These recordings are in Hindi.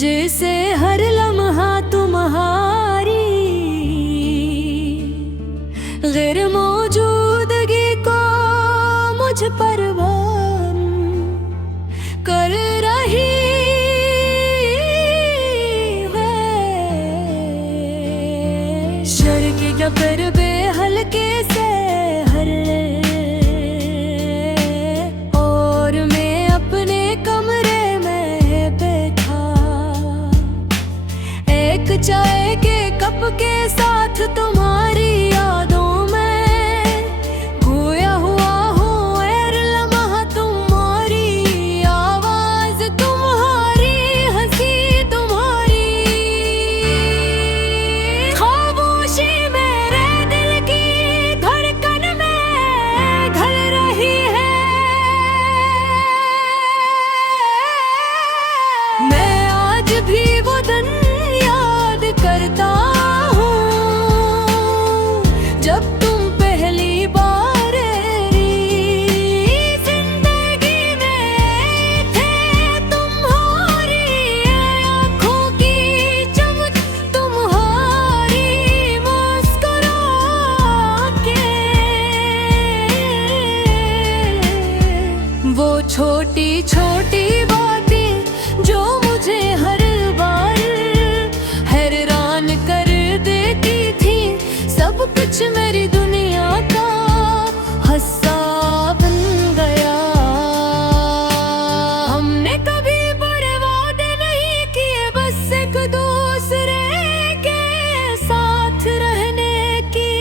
जैसे हर लम्हा तुम्हारी गैर मौजूदगी को मुझ पर भान कर रही है। शर की गपर बेहल्के से हर और मैं अपने कमरे में बैठा एक चाय के कप के साथ तुम्हारी यादों में खोया हुआ हूँ। एर लम्हा तुम्हारी आवाज तुम्हारी हंसी तुम्हारी खामोशी मेरे दिल की धड़कन में ढल रही है। मैं आज भी वो दिन याद करता हूँ जब तुम पहली बार जिंदगी में थे। तुम्हारी आँखों की चमक तुम्हारी मुस्कुरा के वो छोटी छोटी बातें जो मुझे हर बार हैरान कर देती थी। सब कुछ मेरी दुनिया का हिस्सा बन गया। हमने कभी बुरे वादे नहीं किए, बस एक दूसरे के साथ रहने की।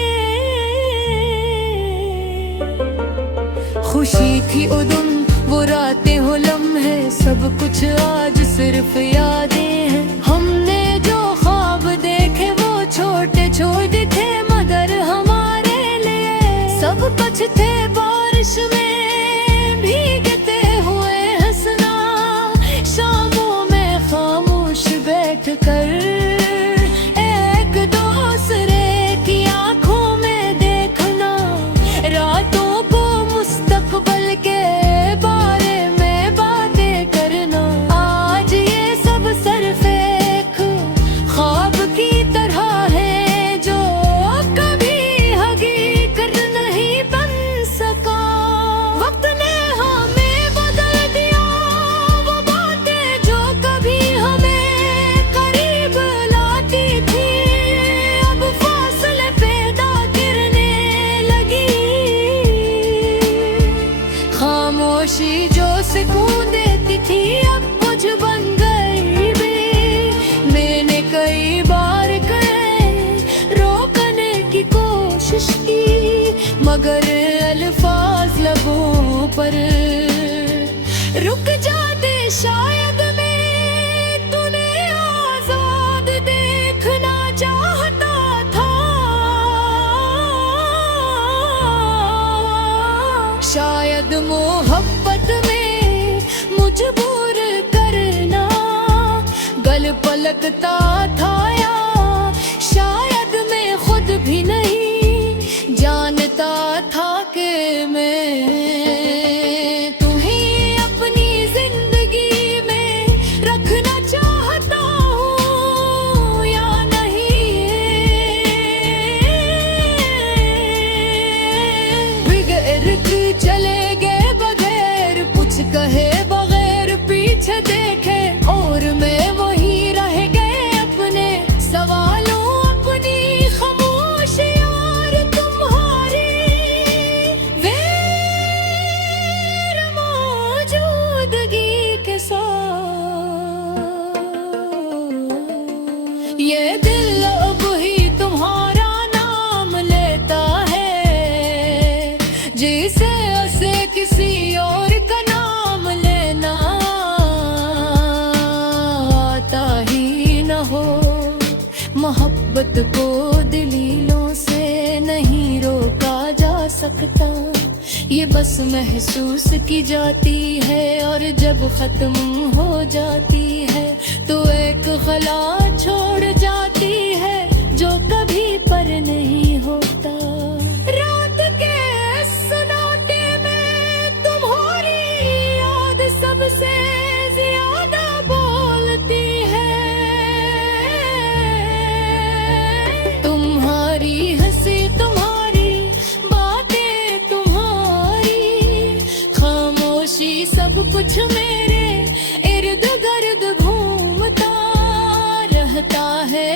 खुशी थी वो दिन वो रातें हो लम्हे, सब कुछ आज सिर्फ यादें हैं। हमने जो ख्वाब देखे वो छोटे छोटे थे मगर हमारे लिए सब कुछ थे। बारिश में भीगते हुए हंसना, शामों में खामोश बैठकर एक दूसरे की आंखों में देखना, रातों को मुस्तकबिल के बारे में बातें करना। आज ये सब सिर्फ एक ख्वाब की तरह है जो कभी हकीकत नहीं बन सका। वक्त ने हमें बदल दिया, वो बातें जो कभी हमें करीब लाती थी अब फासले पैदा करने लगी। खामोशी जो सुकून देती थी अब मुझ बन गई भी। मैंने कई बार रोकने की कोशिश की मगर अल्फाज लबों पर रुक जाते। शायद मैं तूने आजाद देखना चाहता था, शायद मोहब्बत में मजबूर करना गल पलकता था, या शायद मैं खुद भी नहीं जानता था कि मैं तुम्हें अपनी जिंदगी में रखना चाहता हूँ या नहीं। बिगड़ के चले गए बगैर कुछ कहे, बगैर पीछे देखे, और मैं वही रह गए अपने सवालों अपनी खामोशी और तुम्हारी गैर मौजूदगी के साथ। ये दिल अब ही तुम्हारा नाम लेता है, जिसे ऐसे किसी और का नाम लेना आता ही न हो। मोहब्बत को दलीलों से नहीं रोका जा सकता, ये बस महसूस की जाती है और जब खत्म हो जाती है तो एक खला छोड़ जाती है जो कभी पर नहीं होता। रात के सन्नाटे में तुम्हारी याद सबसे ज्यादा बोलती है। कुछ मेरे इर्द गिर्द घूमता रहता है।